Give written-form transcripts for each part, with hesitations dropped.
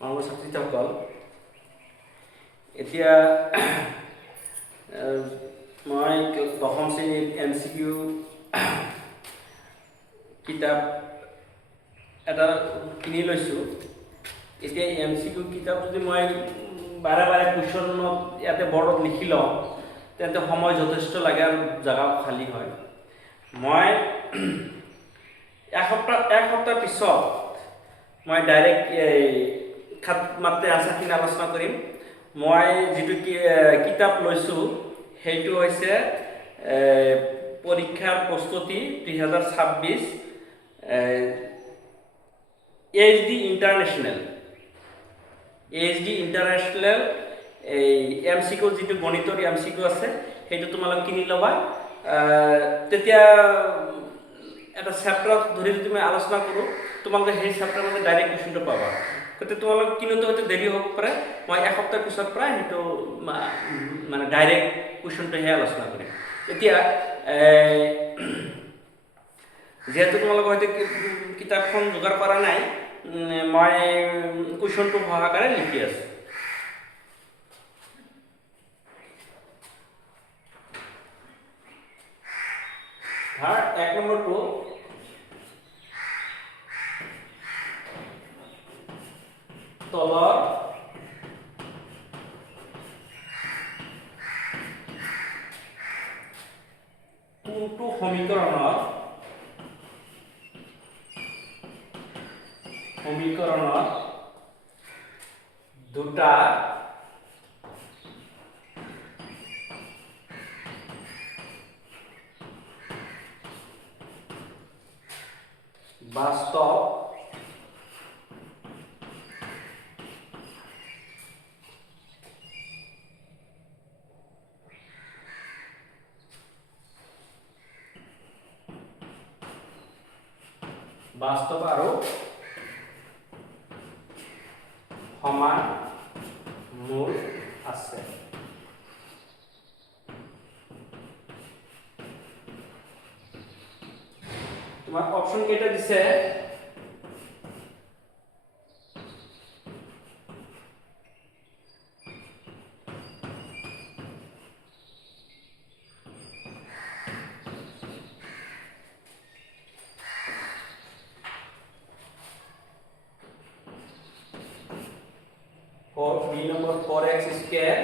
আমাৰ ছাত্ৰীসকল এতিয়া মই দশম শ্ৰেণীৰ MCQ কিতাপ এটা কিনি লৈছোঁ। এতিয়া MCQ কিতাপ যদি মই বাৰে বাৰে কুৱেশ্যনত ইয়াতে বৰ্ডত লিখি লওঁ তেন্তে সময় যথেষ্ট লাগে আৰু জেগা খালী হয়। মই এসপ্তাহ পিছত মই ডাইৰেক্ট খাত মাত্ৰে আনচাৰখিনি আলোচনা কৰিম। মই যিটো কিতাপ লৈছোঁ সেইটো হৈছে পৰীক্ষাৰ প্ৰস্তুতি 2026 HD ইণ্টাৰনেশ্যনেল এই MCQ যিটো গণিতৰ MCQ আছে সেইটো তোমালোক কিনি ল'বা। তেতিয়া এটা চেপ্টাৰ ধৰি যদি মই আলোচনা কৰোঁ তোমালোকে সেই চেপ্টাৰ মানে ডাইৰেক্ট কুৱেশ্যনটো পাবা। গতিকে তোমালোক কিনোতে হয়তো দেৰি হ'ব পাৰে। মই এসপ্তাহ পিছত প্ৰায় সেইটো মানে ডাইৰেক্ট কুৱেশ্যনটোহে আলোচনা কৰিম। এতিয়া যিহেতু তোমালোকে হয়তো কিতাপখন যোগাৰ কৰা নাই, মই কুৱেশ্যনটো সহকাৰে লিখি আছোঁ। ধৰ 1 নম্বৰটো তলৰ কোনটো সমীকৰণৰ দুটা বাস্তৱ আৰু সমান মূল আছে। তোমাক অপচন কেইটা দিছে? B number 4x square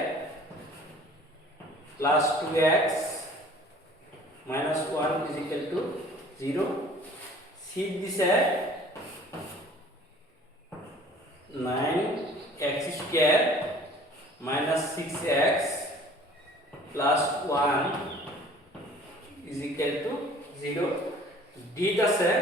plus 2x minus 1 is equal to 0. C দিছে 9x square minus 6x plus 1 is equal to 0. D আছে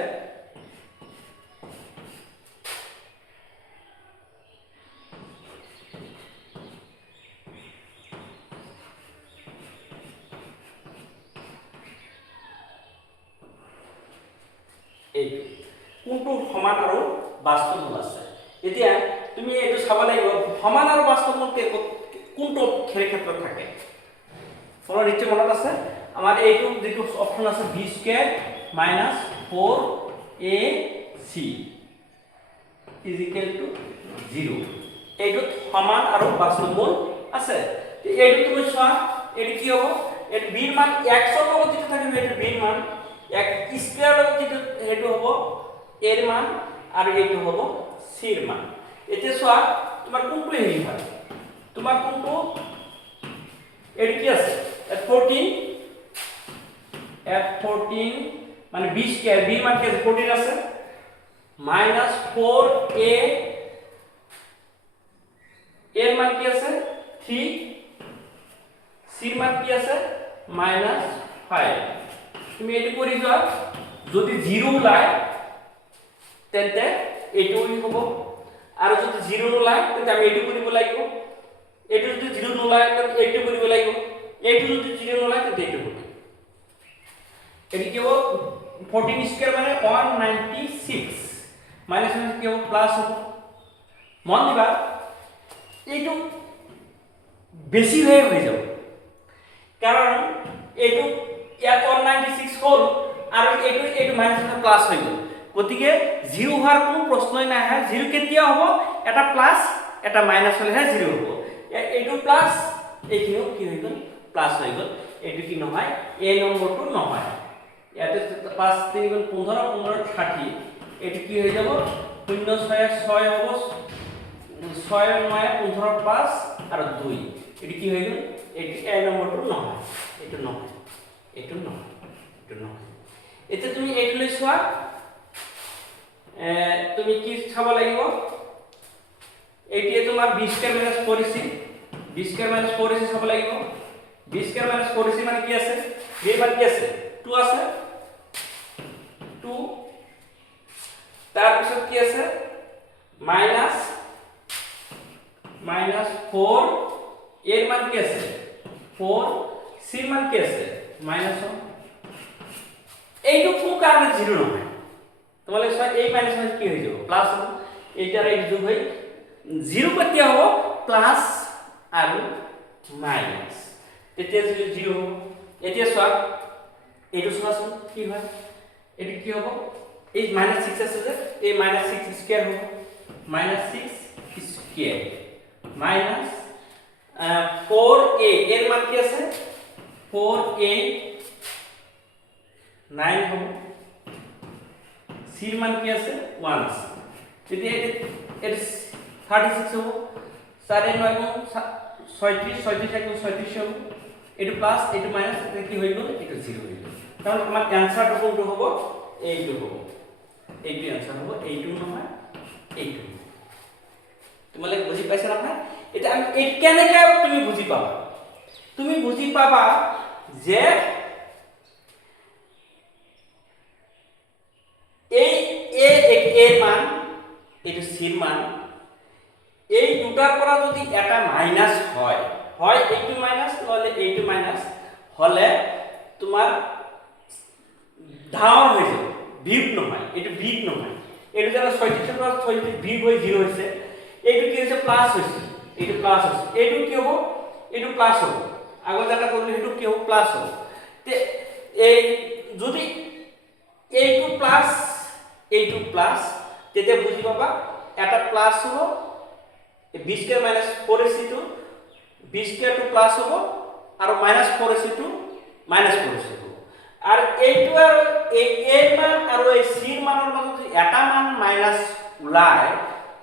কোনটো সমান আৰু বাস্তৱ মূল আছে। এতিয়া তুমি এইটো চাব লাগিব সমান আৰু বাস্তৱ মূল কোনটো ক্ষেত্ৰত থাকে। ফলৰ নিশ্চয় মনত আছে আমাৰ এইটো যিটো অপচন আছে b square minus 4ac is equal to 0। এইটো সমান আৰু বাস্তৱ মূল আছে। এইটো তুমি চোৱা এইটো কি হ'ব, এইটো b ৰ মান x ৰ লগত যেটো থাকিব এইটো b ৰ মান x স্কয়াৰ লগত যেটো হেতু হ'ব a ৰ মান আৰু এইটো হ'ব c ৰ মান। এতিয়া চোৱা তোমাৰ কোনটো হেৰি হয়, তোমাৰ কোনটো এইটো কি আছে 14 মানে b স্কয়ার b মান কি 14 আছে মাইনাস 4a এর মান কি আছে 3 c র মান কি আছে মাইনাস 5। তুমি এটি কৰি যোৱা যদি 0 ওলায় তেন্তে এইটোই হ'ব আৰু যদি 0 নোলায় তেন্তে আমি এইটো কৰিব লাগিব। এইটো যদি 0 নোলায় তেন্তে এইটো কৰিব লাগিব। এইটো যদি 0 নোলায় তেন্তে এইটো কৰিব। এটি কি হ'ব 14 স্কয়ার মানে 196 মাইনাস কি হ'ব প্লাস হ'ব। মন দিবা এইটো বেশি হয়ে যাব কারণ এইটো ইয়াত 196 হল আর এইটো মাইনাস প্লাস হয়ে গেল গতিকে 0 হোৱাৰ কোনো প্ৰশ্নই নাহে। 0 কেতিয়া হ'ব? এটা প্লাস এটা মাইনাস হলেহে 0 হ'ব। এইটো প্লাস এইখিনিও কি হৈ গ'ল? প্লাস হৈ গ'ল। এইটো কি নহয়? এ নম্বৰটো নহয়। ইয়াতে 5 3 গুণ 15 15 30 এইটো কি হৈ যাব? 0 6 6 হ'ব 6 9 15 5 আৰু 2 এইটো কি হৈ গ'ল? এইটো এ নম্বৰটো নহয়। এইটো নহয়, এইটো নহয়, এইটো নহয়। এতিয়া তুমি এইটো লৈ চোৱা, তুমি কি চাব লাগিব? এইটোৱে তোমাৰ 20 square minus 4ac 20 square minus 4ac চাব লাগিব। 20 স্কয়ার মাইনাস 4ac মানে কি আছে? b মান কি আছে? 2 আছে, 2 তাৰ পিছত কি আছে? মাইনাস 4 এর মান কি আছে? 4 c এর মান কি আছে? -1 এইটো কোন কারণে 0 নহয়? তোমালে সব এই মাইনাস মাইনাস কি হয়ে যাব? প্লাস হবে। এইটার এই যোগ হই 0 কেতিয়া হ'ব? প্লাস আর মাইনাস তেতিয়া 0 হ'ব। এতিয়া সব এইটো সমাসন কি হয়? এটি কি হ'ব? এই -6 আছে যে এই -6 স্কয়ার হ'ব। -6 স্কয়ার মাইনাস 4a এর মান কি আছে? 4a 9 হ'ব। c এর মান কি আছে? 1 আছে। যদি এটা 36 হ'ব। 4 এর 9 গুণ 36 36 এক গুণ 36 হ'ব। এটো প্লাস এটো মাইনাস এটা কি হই গ'ল? এটা 0 হই গ'ল। তাহলে আমার অ্যানসারটা কোনটো হ'ব? এইটো হ'ব। এইটো অ্যানসার হ'ব। এইটো নহয়, এইটো। তোমালে বুঝি পাইছা না? এটা আমি এই কেনেকে তুমি বুঝি পাবা? তুমি বুঝি পাবা যে এই এর মান এটা c এর মান এই দুটার পৰা যদি এটা মাইনাস হয় এইটো মাইনাস নহলে এইটো মাইনাস হলে তোমার ডাউন হয়ে যাবে, ভিপ নহয়, এইটো ভিপ নহয়। এইটো যেন 36 পৰা 36 ভিপ হৈ 0 হৈছে। এইটো কি হৈছে? প্লাস হৈছে। এইটো প্লাস হৈছে। এইটো কি হ'ব? এইটো প্লাস হ'ব। আগত যেটা কৰিলে এইটো কি হ'ব? প্লাস হ'ব। তে এই যদি এইটো প্লাস তেতিয়া বুঝি পাবা এটা প্লাস হ'ব। 20 square minus 4ac two 20 square two plus হ'ব আৰু minus 4ac two minus 4ac হ'ব। আৰ এইটো আৰ এই a মান আৰু এই c মানৰ মাজত যদি এটা মান মাইনাস ওলায়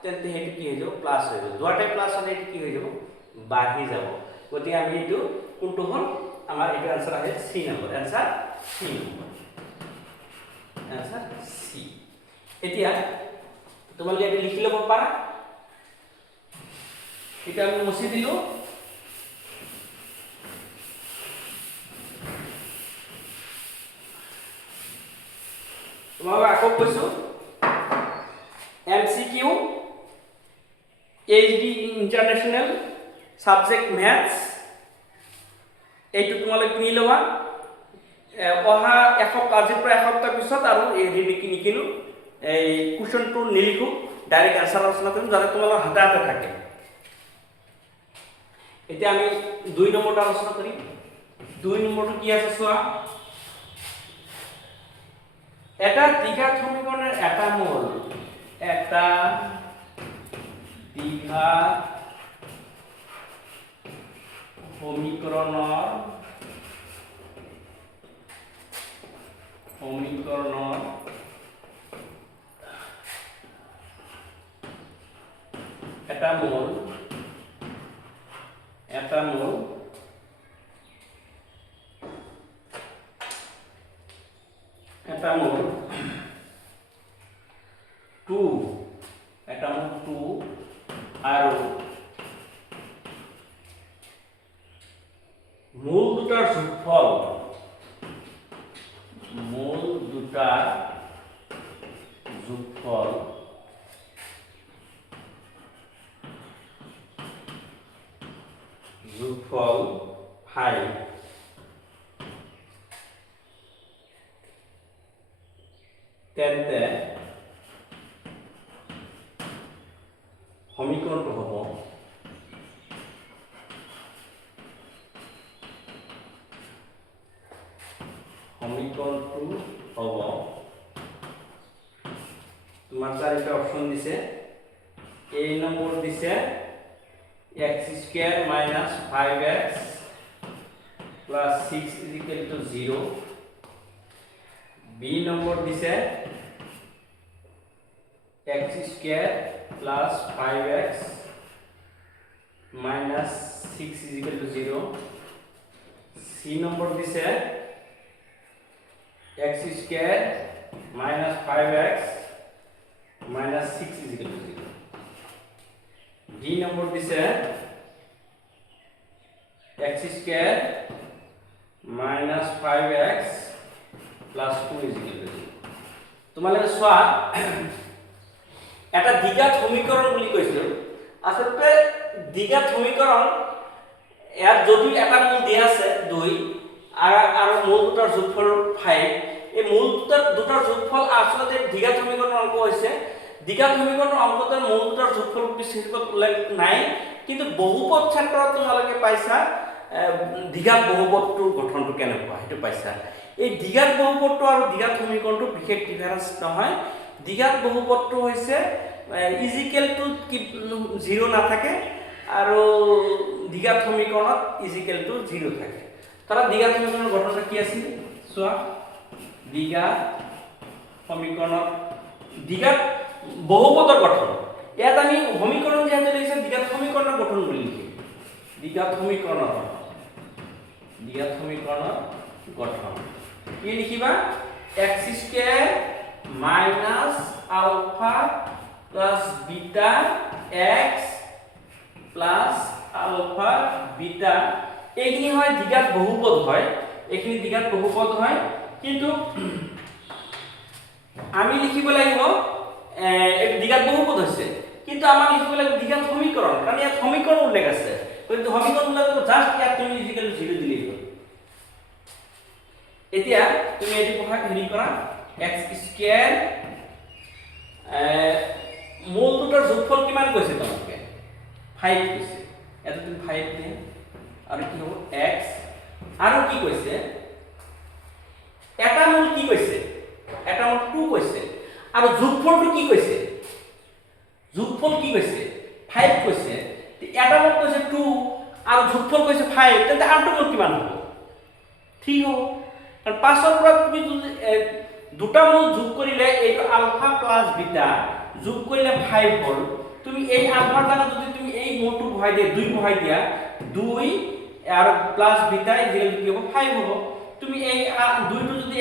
তেন্তে হেতু কি হৈ যাব? প্লাস হৈ যাব। দুটাই প্লাস হলে এটো কি হৈ যাব? বাঢ়ি যাব। গতিকে আমি এটো কোনটো হল? আমাৰ এটো आंसर আছে c number. Answer c number. Answer c। এতিয়া তোমালোকে এটো লিখি লব পাৰা। এটা আমি মুছি দিলো। তোমালোকে আকৌ কৈছো MCQ HD international subject maths এইটো তোমালোকে কিনি লবা। অহা আজিৰ পৰা এসপ্তাহ পিছত আৰু এই ৰিডিকি নিকিনো এই কুৱেশ্যনটো নিলিখো, ডাইৰেক্ট আনসাৰ আলোচনা কৰিম যাতে তোমালোকৰ হাতে হাতে থাকে। এতিয়া আমি 2 নম্বৰটো আলোচনা কৰিম। 2 নম্বৰটো কি আছে চোৱা। এটা দ্বিঘাত সমীকৰণেৰ এটা মূল এটা দ্বিঘাত সমীকৰণৰ এটা মূল টু আৰু মূল দুটাৰ যোগফল যোগফল 5 তেন্তে সমীকৰণটো হ'ব অপশন দিছে a নম্বর দিছে x² - 5x + 6 = 0 b নম্বর দিছে x² + 5x - 6 = 0 c নম্বর দিছে x² - 5x - 6 = 0 d নম্বর দিছে x² - 5x + 2 = 0 তোমালোকে চোৱা এটা দ্বিঘাত সমীকৰণ বুলি কৈছিল আসলে দ্বিঘাত সমীকৰণ ইয়াত যদি এটা মূল দিয়া আছে 2 আৰু মূল দুটাৰ যোগফল 5 এই মূল দুটাৰ যোগফল আসলে দ্বিঘাত সমীকৰণৰ অংক হৈছে দ্বিঘাত সমীকৰণৰ অংকতে মূল দুটাৰ যোগফল বিশেষকৈ উল্লেখ নাই কিন্তু বহুপদ ক্ষেত্ৰত তোমালোকে পাইছা দ্বিঘাত বহুপদটোৰ গঠনটো কেনেকুৱা সেইটো পাইছা এই দ্বিঘাত বহুপদটো আৰু দ্বিঘাত সমীকৰণটো বিশেষ ডিফাৰেন্স নহয় দ্বিঘাত বহুপদটো হৈছে ইজিক্যাল টু 0 নাথাকে আৰু দ্বিঘাত সমীকৰণত ইজিক্যাল টু 0 থাকে তাৰা দ্বিঘাত সমীকৰণৰ গঠনটা কি আছিল চোৱা দ্বিঘাত সমীকৰণত দ্বিঘাত বহুপদৰ গঠন ইয়াত আমি সমীকৰণ যেহেতু লিখিছে দ্বিঘাত সমীকৰণৰ গঠন বুলি লিখিম দ্বিঘাত সমীকৰণৰ গঠন কি লিখিবা x² - alpha + beta x + alpha beta এইখিনি হয় দ্বিঘাত বহুপদ হয় এইখিনি দ্বিঘাত বহুপদ হয় কিন্তু আমি লিখিব লাগিব দ্বিঘাত বহুপদ হৈছে কিন্তু আমাক লিখিব লাগিব দ্বিঘাত সমীকৰণ কাৰণ ইয়াত সমীকৰণ উল্লেখ আছে কিন্তু সমীকৰণ উল্লেখ জাস্ট ইয়াত তুমি ইজিক্যাল 0 দিলেই হ'ল এতিয়া তুমি এটি কথা হেৰি কৰা x² মূল দুটাৰ যোগফল কিমান কৈছে তোমাকে 5 কৈছে এটা তুমি 5 নে আৰু কি হ'ব x আৰু কি কৈছে এটা মূল কি কৈছে এটা মূল 2 কৈছে আৰু যোগফলটো কি কৈছে যোগফল কি কৈছে 5 কৈছে এটা মূল কৈছে 2 আৰু যোগফল কৈছে 5 তেন্তে আনটো মূল কিমান হ'ব ঠিক হ'ব কাৰণ পাছৰ পৰা তুমি দুটা মূল যোগ কৰিলে এইটো আলফা প্লাস বিটা যোগ কৰিলে 5 হ'ল তুমি এই আলফাৰ জায়গাত যদি তুমি এই মূলটো বহাই দিয়া 2 বহাই দিয়া 2 আর প্লাস বিটা ইকুয়াল কি হবে 5 হবে তুমি এই 2 টো যদি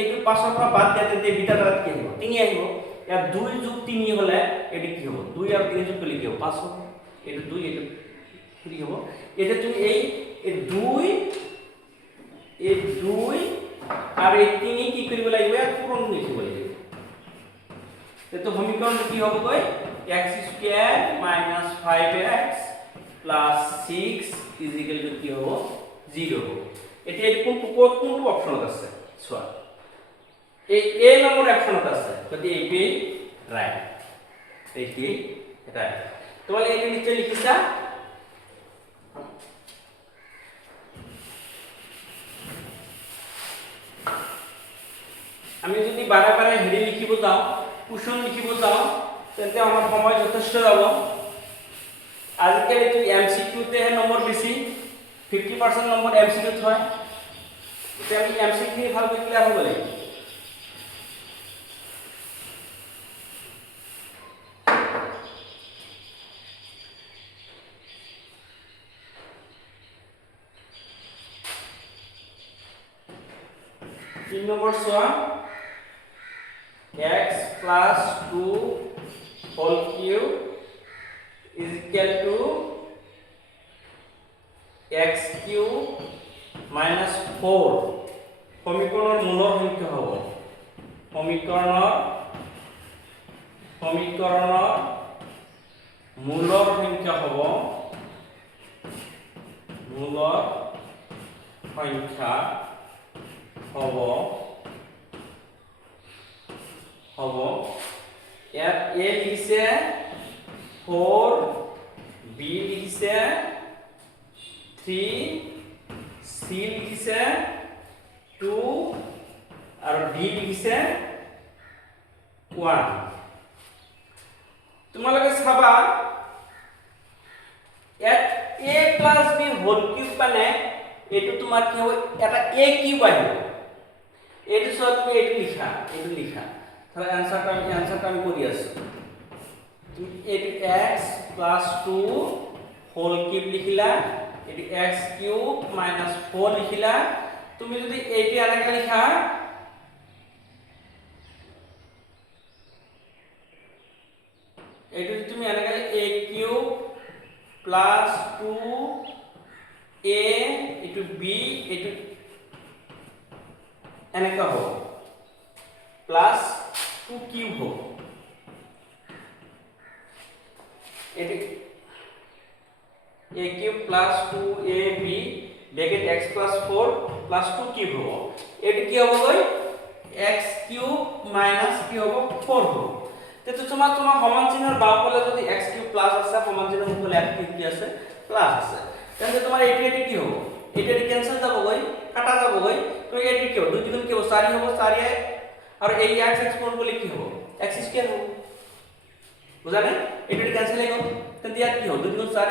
এইটো 5 পৰা বাদ দিয়া তেন্তে বিটা দ্বাৰা কি হ'ব 3 আহিব ইয়াত 2 যোগ 3 হলে এটি কি হ'ব 2 আর 3 যোগ করলে কি হবে 5 হবে এটো 2 এটো 3 হ'ব এটা তুমি এই 2 আর এই 3 কি কৰিব লাগিব ইয়াত পূৰণ লিখিব লাগিব তো সমীকৰণ কি হ'ব কই x² - 5x + 6 = কি হ'ব 0 হ'ব এতিয়া এই কোনটো অপচনত আছে চোৱা এই a নম্বৰ অপচনত আছে গতি এইটো ৰাইট এইটো ৰাইট তোমালে এইটো নিচে লিখিছা আমি যদি বাৰে বাৰে হেৰি লিখিব যাও কুশন লিখিব যাও তেন্তে আমাৰ সময় যথেষ্ট যাব আজিকালি তুমি এমসিকিউ তে নম্বৰ বেছি 50% নম্বৰ এমসিকিউ হয় এতিয়া আমি এমসিকিউ ভালকৈ ক্লিয়াৰ হ'ব লাগিব 3 নম্বর সোয়া x plus 2 whole cube is equal to x cube minus 4 সমীকৰণৰ মূলৰ সংখ্যা হ'ব সমীকৰণৰ মূলৰ সংখ্যা হ'ব মূলৰ সংখ্যা হ'ব ইয়াত a লিখিছে 4 b লিখিছে 3 c লিখিছে 2 আৰু d লিখিছে 1 তোমালোকে চাবা ইয়াত a plus b whole cube মানে এটো তোমার কি হবে এটা a কিউব আহিব এটো সব তুমি এটো লিখা তাহলে অ্যানসারটা আমি করি আছো তুমি এটো x প্লাস 2 হোল কিউব লিখিলা এটো x কিউব মাইনাস 4 লিখিলা তুমি যদি এটি আরেকটা লিখা এটো তুমি আরেকটা a cube plus 2a into b into এনেকা হবে প্লাস 2 কিউব হবে এটি a cube plus 2ab bracket x plus 4 plus 2 cube হবে এটি কি হবে ভাই x কিউব মাইনাস কি হবে 4 হবে তো তোমার সমান চিহ্নৰ বাওফালে যদি x কিউব প্লাস আছে সমান চিহ্নৰ উপফালে x কিউব কি আছে প্লাস আছে তেন্তে তোমাৰ এটি কি হ'ব এটি ক্যান্সেল যাব গৈ কাটা যাব গৈ তো এটি কি হ'ব 2 দ্বিগুণ কি হ'ব 4 হ'ব 4 আর এই x এক্সপোর্ট করলে কি হবে x স্কয়ার হবে বুঝা না এটি ক্যান্সেল হয়ে গেল তেন্তে ইয়াত কি হবে 2 দ্বিগুণ 4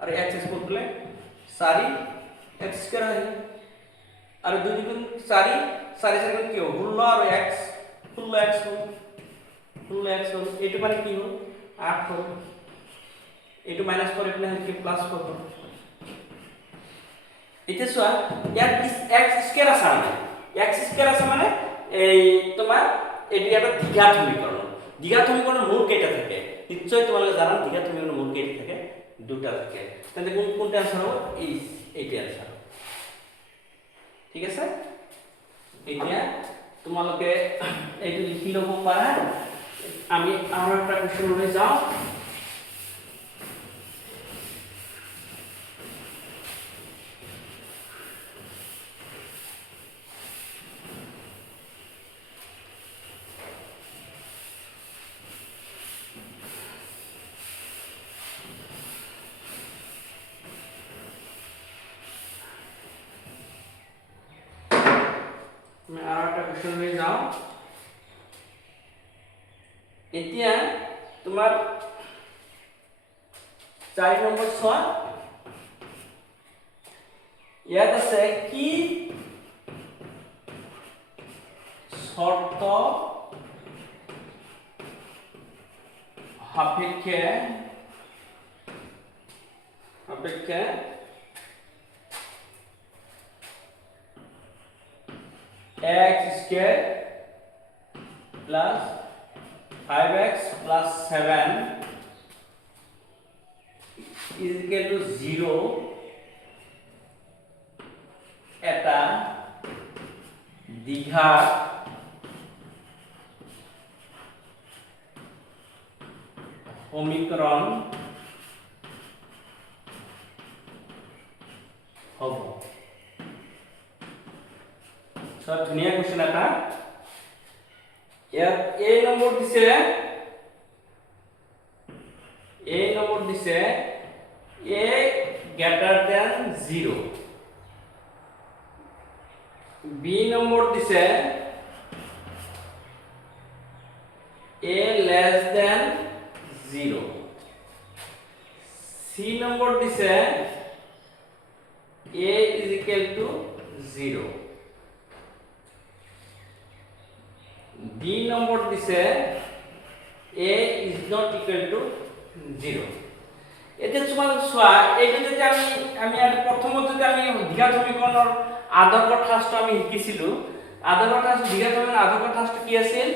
আর x এক্সপোর্ট করলে 4 x স্কয়ার হয় আর 2 দ্বিগুণ 4 4 4 কি হবে 16 আর x 16 x হবে 16 x হবে এটি মানে কি হবে 8 হবে এটি মাইনাস করে এখানে কি প্লাস করব এটা সোয়া ইয়াত x স্কয়ার আছে মানে x স্কয়ার আছে মানে এই তোমার এটি একটা দ্বিঘাত সমীকরণ মূল কেটা থাকে নিশ্চয় তোমাদের জানা দ্বিঘাত সমীকরণ মূল কেটে থাকে দুটো থাকে তাহলে কোনটা आंसर হবে এইটা आंसर ঠিক আছে এইটা তোমালোকে এইটো লিখি লব পারা আমি আর একটা কোশ্চেনে যাও मैं আর একটা কোশ্চেনে যাও এতিয়া তোমার 4 নম্বর সোয়া ইয়াত আছে কি শর্ত সাপেক্ষে x square plus 5x plus 7 is equal to 0 এটা দ্বিঘাত সমীকরণ হব সব ধুনিয়া কোশ্চেন এটা ইয়াত a নম্বৰ দিছে a greater than 0 b number দিছে a less than 0 c number দিছে a is equal to 0 D নম্বর দিছে a is not equal to 0 এটা তোমার সোয়া এটা যদি আমি আর প্রথমত যদি আমি দ্বিঘাত সমীকৰণৰ আদৰ্শ ঠাসটো আমি শিকিছিলো আদৰ্শ ঠাস দ্বিঘাত সমীকৰণৰ আদৰ্শ ঠাসটো কি আছিল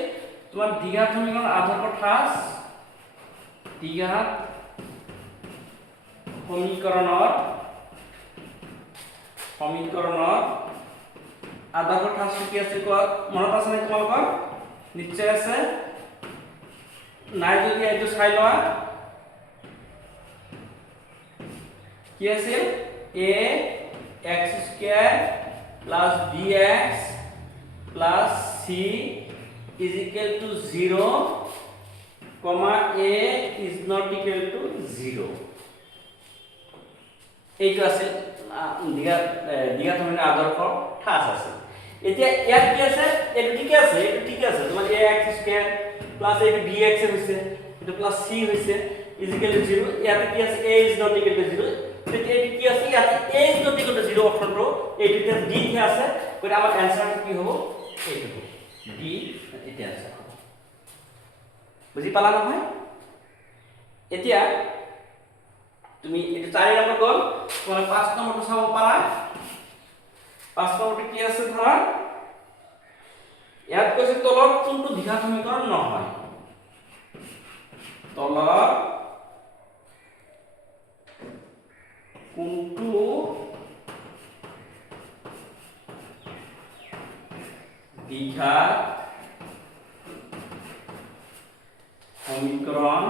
তোমাৰ দ্বিঘাত সমীকৰণৰ আদৰ্শ ঠাস দ্বিঘাত সমীকৰণৰ আদৰ্শ ঠাসটো কি আছিল মনত আছে নে তোমালোকৰ নিশ্চয় আছে নাই যদি এইটো চাই লোৱা কি আছিল a x square plus bx plus c is equal to 0 comma a is not equal to 0 এইটো আছিল দ্বিঘাত সমীকৰণৰ আদৰ্শ ঠাস আছে এতিয়া ইয়াত কি আছে এটো ঠিক আছে তোমাৰ ax স্কয়ার প্লাস এটো bx হৈছে এইটো প্লাস c হৈছে ইকুয়াল টু 0 ইয়াতে কি আছে a is not equal to 0 তেতিয়া এটো কি আছে ইয়াতে a is not equal to 0 অপশনটো এইটোতে d তে আছে কই আমাৰ आंसरটো কি হ'ব এইটো হ'ব d এটা आंसर হ'ব বুজি পালা নহয় এতিয়া তুমি এটো 4 নম্বৰ গল তোমাৰ 5 নম্বৰটো চাব পাৰা 5 নম্বৰটো কি আছে ধৰা ইয়াত কৈছে তলৰ কোনটো দ্বিঘাত সমীকৰণ নহয় তলৰ কোনটো দ্বিঘাত সমীকৰণ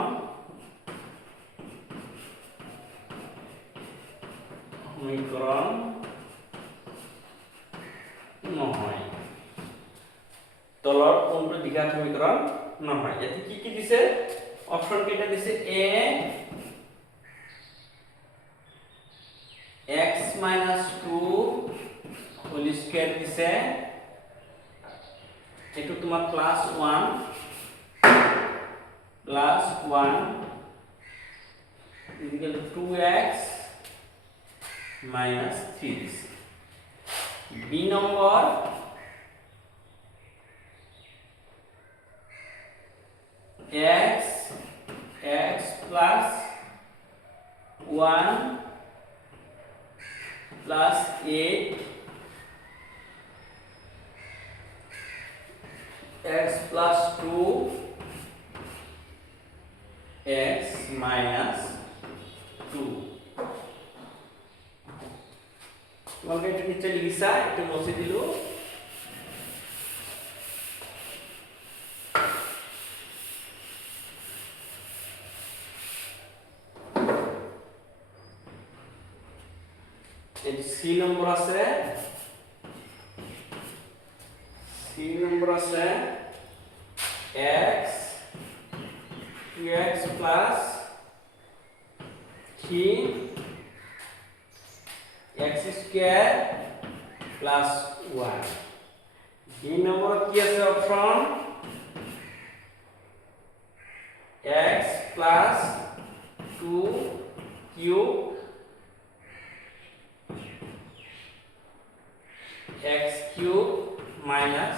নহয় তলৰ কোনটো দ্বিঘাত সমীকৰণ নহয় এতে কি কি দিছে অপশন কেটা দিছে a x - 2 হোল স্কয়ার দিছে এটো তোমার plus 1 equal to 2x minus 3 দিছে b নম্বর x plus 1 plus 8 x plus 2 x minus 2 তোমাকে এটা নিচে লিখিছা এটা মুছে দিলো এই সি নম্বর আছে x 2x plus 3 x square plus 1 d নম্বর কি আছে option x plus 2 cube x cube minus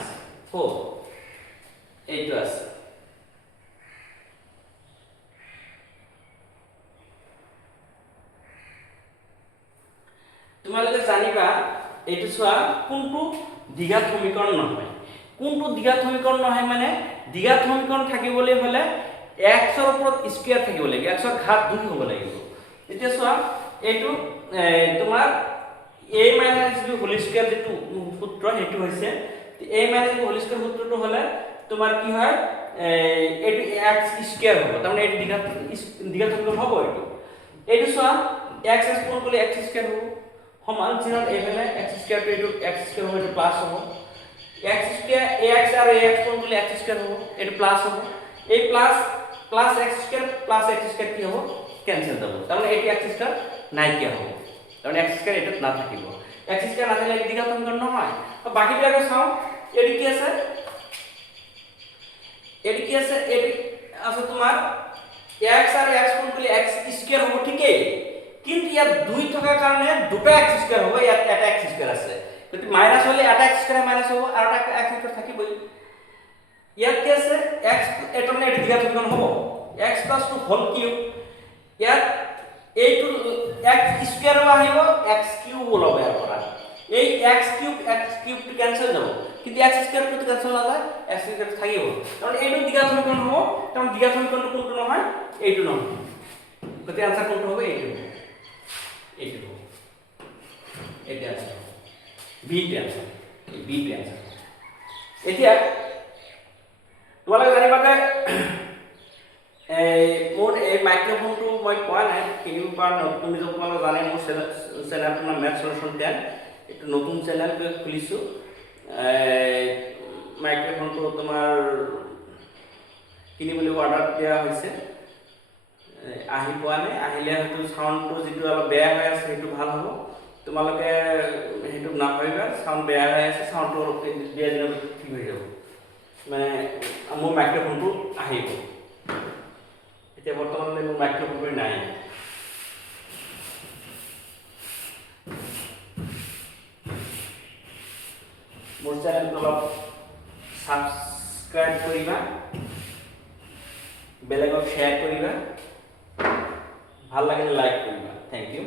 4 এইটো আছে তোমালোকে জানিবা এইটো চোৱা কোনটো দ্বিঘাত সমীকৰণ নহয় কোনটো দ্বিঘাত সমীকৰণ নহয় মানে দ্বিঘাত সমীকৰণ থাকিবলৈ হলে x ৰ ওপৰত স্কয়াৰ থাকিব লাগিব x ৰ ঘাত 2 হ'ব লাগিব এতিয়া চোৱা এইটো তোমাৰ a - b হোল স্কয়াৰ যেটো সূত্ৰ হেতু হৈছে a - b হোল স্কয়াৰ সূত্ৰটো হলে তোমাৰ কি হয় এইটো x স্কয়াৰ হ'ব তাৰমানে এইটো দ্বিঘাত সমীকৰণ হ'ব এইটো চোৱা x কোন কৰিলে x স্কয়াৰ হ'ব সমান চিহ্নত এফালে x square two x square হ'ব এটা প্লাস হ'ব x স্কয়াৰ ax আৰু ax কোন কৰিলে x স্কয়াৰ হ'ব এটা প্লাস হ'ব এই plus x square plus x square কি হ'ব ক্যান্সেল হ'ব তাৰমানে এটি x স্কয়াৰ নাই কি হ'ব তাৰমানে x স্কয়াৰ এটা না থাকিব x স্কয়াৰ না থাকিলে দ্বিঘাত সমীকৰণ নহয় তো বাকি বিলাকে চাও এটি কি আছে এটি আছে তোমাৰ x আৰু x কোন কৰিলে x স্কয়াৰ হ'ব ঠিকই কিন্তু ইয়াত 2 থাকাৰ কাৰণে দুটা x স্কয়াৰ হ'ব ইয়াত এটা x স্কয়াৰ আছে যদি মাইনাস হলে এটা x স্কয়াৰ মাইনাস হ'ব আৰু এটা x স্কয়াৰ থাকিবই ইয়াত কি আছে x এটা মানে এটা দ্বিঘাত সমীকৰণ হ'ব x + 2 হোল কিউব ইয়াত এইটো x স্কয়াৰ আহিব x কিউব ওলাব ইয়াৰ পৰা এই x কিউব টো ক্যান্সেল যাব কিন্তু x স্কয়াৰ টো ক্যান্সেল না যায় x স্কয়াৰ থাকিব কাৰণ এইটো দ্বিঘাত সমীকৰণ হ'ব কাৰণ দ্বিঘাত সমীকৰণটো কোনটো নহয় এইটো নহয় গতি आंसर কোনটো হ'ব এইটো এটা আছে বি তে আছে এতিয়া তোমালোকে জানিবা যে মোৰ এই মাইক্ৰোফোনটো মই কোৱা নাই কিনিব পাৰ নতুন যে তোমালোকে জানে মোৰ চেনেলটোৰ নাম ম্যাথ সলিউশন 10 এটা নতুন চেনেল খুলিছো মাইক্ৰোফোনটো তোমাৰ কিনিবলৈ অৰ্ডাৰ দিয়া হৈছে আহি পোৱা নাই আহিলে হয়তো সাউন্ডটো যেটো অলপ বেয়া হৈ আছে সেইটো ভাল হ'ব তোমালোকে হেতু না কৰিবা সাউন্ড বেয়া হৈ আছে সাউন্ডটো অলপ দিয়া দিনৰ ঠিক হৈ যাব মানে মোৰ মাইক্ৰোফোনটো আহিব এতিয়া বৰ্তমানলৈ মোৰ মাইক্ৰ'ফোন নাই। মোৰ চেনেলটো অলপ সাবস্ক্রাইব করিবা, বেলেগক শেয়ার করিবা, ভাল লাগিলে লাইক করিবা। Thank you.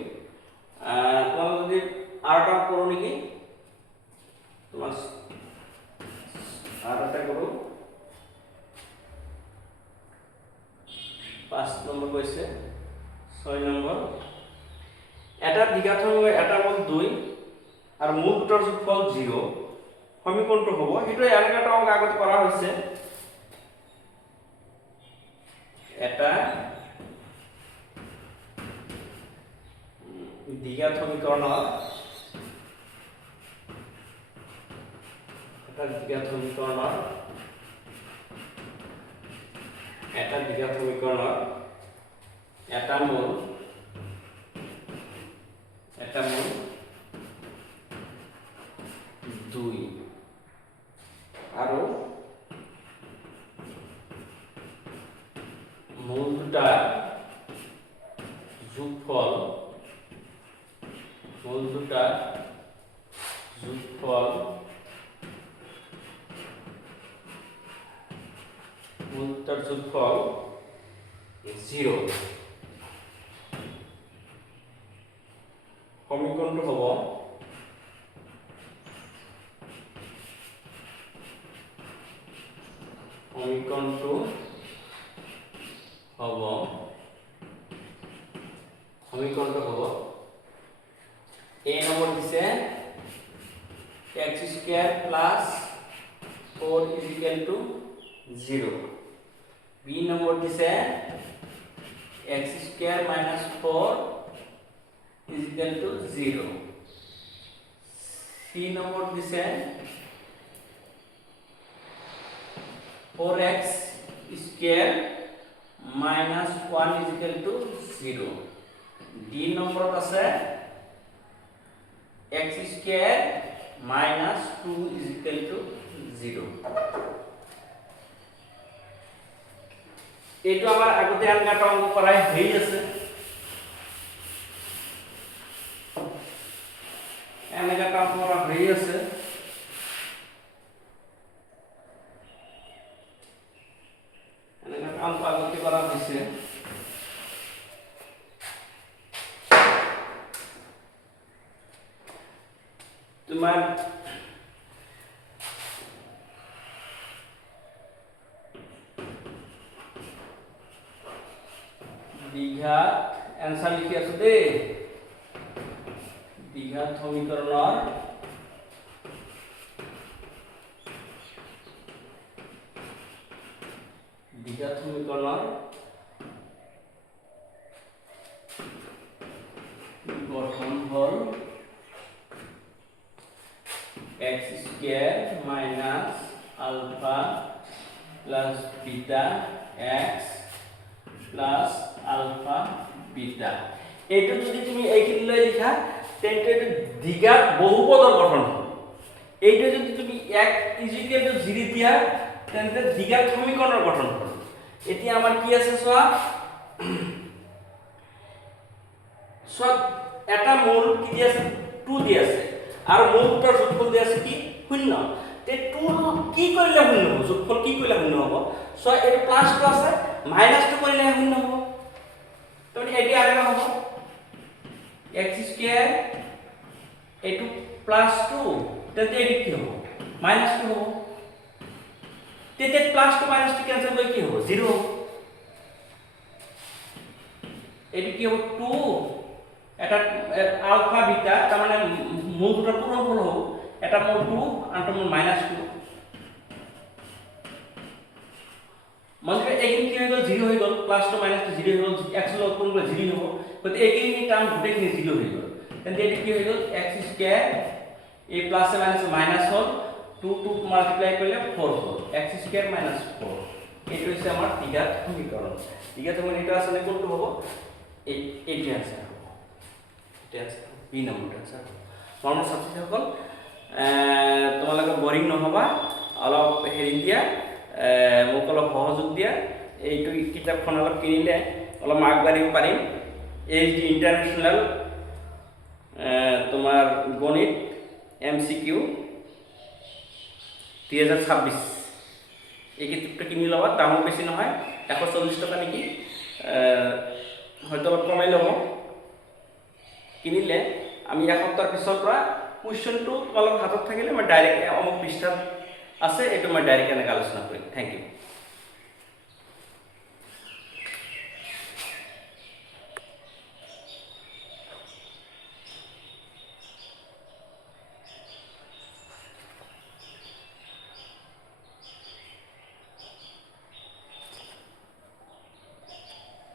তোমালোক যদি আর এটা করো নাকি, তোমার আর এটা করো। 5 নম্বর কইছে, 6 নম্বর। এটা দ্বিঘাত এটা মূল 2 আর মূল দুটার যোগফল 0। সমীকৰণটো হ'ব সেইটো এনেকাটা অংক আগতে কৰা হৈছে। এটা দ্বিঘাত সমীকৰণৰ এটা মূল 2 আৰু মূল দুটা যোগফল মূল দুটাৰ যোগফল 0। সমীকৰণটো হ'ব a নম্বৰ দিছে x² + 4 = 0। b নম্বৰ দিছে x² - 4 = 0। c নম্বৰ দিছে 4x² - 1 = 0। d নম্বৰত আছে x² - 2 = 0। এইটো আমাৰ আগতে এনেকা অংক কৰাই হৈ আছে। এনেকা অংক কৰা হৈ আছে। এনেকা অংক আগতে কৰা হৈছে। তোমাৰ দ্বিঘাত এনসাৰ লিখি আছো দেই। দ্বিঘাত সমীকৰণৰ গঠন হল x² - alpha plus beta x plus alpha beta। এইটো যদি তুমি এইখিনিলৈ লিখা তেন্তে এইটো দ্বিঘাত বহুপদৰ গঠন হ'ব। এইটো যদি তুমি x = 0 দিয়া তেন্তে দ্বিঘাত সমীকৰণৰ গঠন হ'ব। এতিয়া আমাৰ কি আছে চোৱা, এটা মূল কি দি আছে 2 দি আছে আৰু মূল দুটাৰ যোগফল দি আছে কি 0। তে 2 কি কৰিলে 0 হ'ব, যোগফল কি কৰিলে 0 হ'ব। সো এই প্লাসটো আছে মাইনাসটো কৰিলে 0 হ'ব। তুমি এটি আগে হ'ব x² এটো +2 তেতে এটি কি হ'ব -2 হ'ব। তেতে +2 -2 ক্যান্সেল কৰি কি হ'ব 0 হ'ব। এটি কি হ'ব 2 এটা আলফা বিটা তার মানে মূল দুটো পূরণফল হ'ব। এটা মূল 2 আনটো মূল -2। মানে এইখিনি কি হৈ গ'ল 0 হৈ গ'ল, +2 - 0 হৈ গ'ল, x লগ কোন করে 0 হ'ব। গতি এইখিনি টার্ম গোটেইখিনি 0 হৈ গ'ল। তেন্তে এটি কি হৈ গ'ল x² এই প্লাস এ মাইনাস হল 2 মাল্টিপ্লাই কৰিলে 4 হল x² - 4। এইটো হৈছে আমাৰ দ্বিঘাত সমীকৰণ। দ্বিঘাত সমীকৰণ এটা আসলে কোনটো হ'ব এইটো আছে। বি নম্বৰটো আছে। মৰমৰ ছাত্ৰীসকল তোমালোকে বৰিং নহবা, অলপ হেৰি দিয়া, মোক অলপ সহযোগ দিয়া। এইটো কিতাপখন অলপ কিনিলে অলপ আগবাঢ়িব পাৰিম। এইচ ডি ইণ্টাৰনেশ্যনেল তোমাৰ গণিত MCQ 2026 এই কিতাপটা কিনি ল'বা। দামো বেছি নহয়, 140 টকা নেকি, হয়তো অলপ কমাই ল'ব। কিনিলে আমি এসপ্তাহৰ পিছৰ পৰা কুৱেশ্যনটো অলপ হাতত থাকিলে মই ডাইৰেক্ট অমুক পৃষ্ঠাত আছে, এইটো মই ডাইৰেক্ট এনেকৈ আলোচনা কৰিম। Thank U.